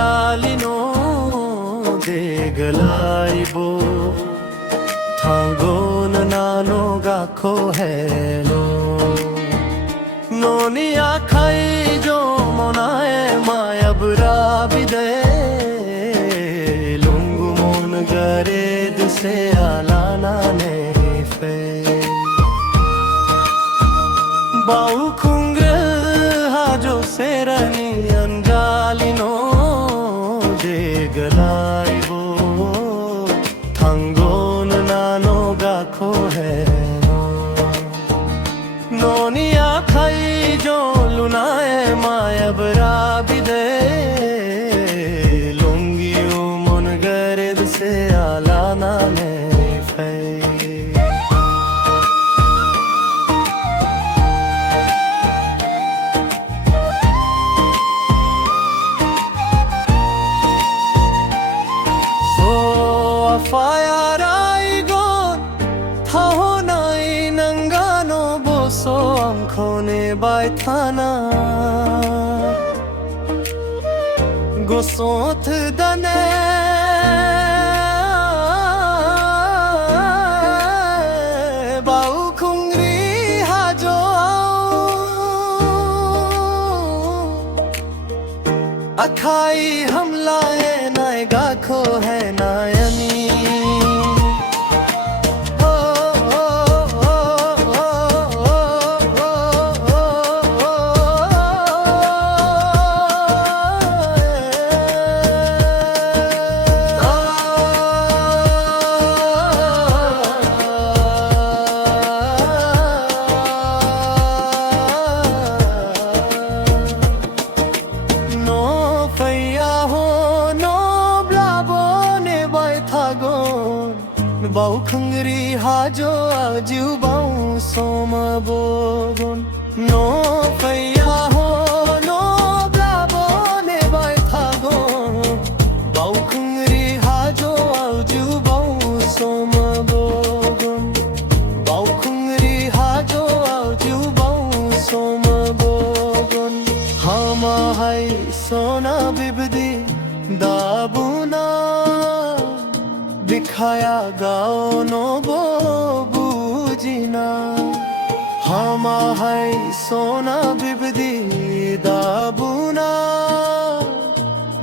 anjalino degalaibo thangon nano gakho helo noni akhai jo monae mayabra bide lungu mon gared se alana ne fe bau khungre hajo serani anjalino degalaibo thangon nano gakho helo noni akhai jo lunae mayabra bide lungiu mon gared se alana ne fe Fayarai gon thaho nai nangano boso amkhone baithana gosot dane bau khungri hajo akhai hamlae nai gakho hai nayani bau khungri hajo ajiu bau soma bogon no paiya ho no blabo ne bai thagon bau khungri hajo ajiu bau soma bogon bau khungri hajo ajiu bau soma bogon hama hai sona bibdi dabuna दिखाया गाओ no बो बूजिना हमा है सोना बिबदी दाबुना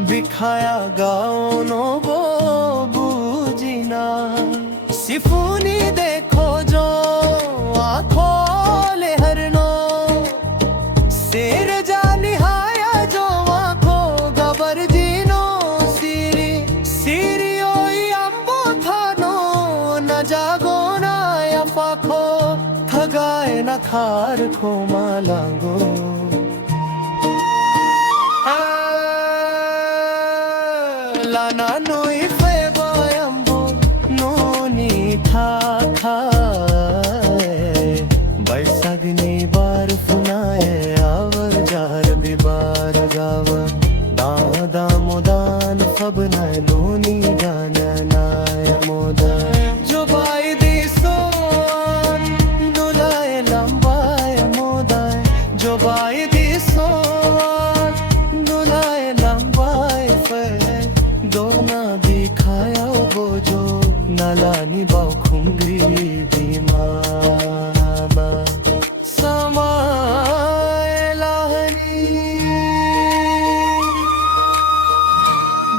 दिखाया गाओ no बो बूजिना सिफूनी देखो जो आँखों ले हरनो शेर जा निहाया जो आँखों गबर जीनो सीरी सीरी जागो ना या फाखो थगाए ना खार को मालांगो लाना नोई फे बायम्बो नोनी था खाए बैसागनी बार फुनाए आवर जार बिबार गावा दादा मोदान फबनाए लोनी गाना नाय Modan Bai di son dulai lambai fe dona dikhaya wo jo nalani bau khungri bimaba samay lahani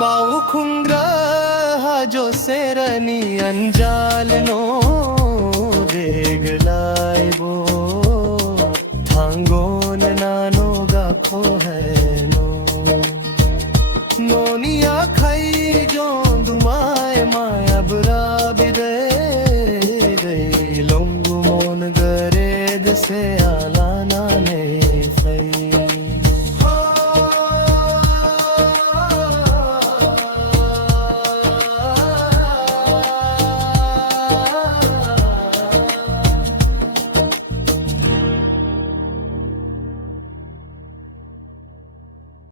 bau khungra hajo serani anjal no deglai bo thangon nano gakho hai no noni akhai jo dumai maya bra bide longu mon gared se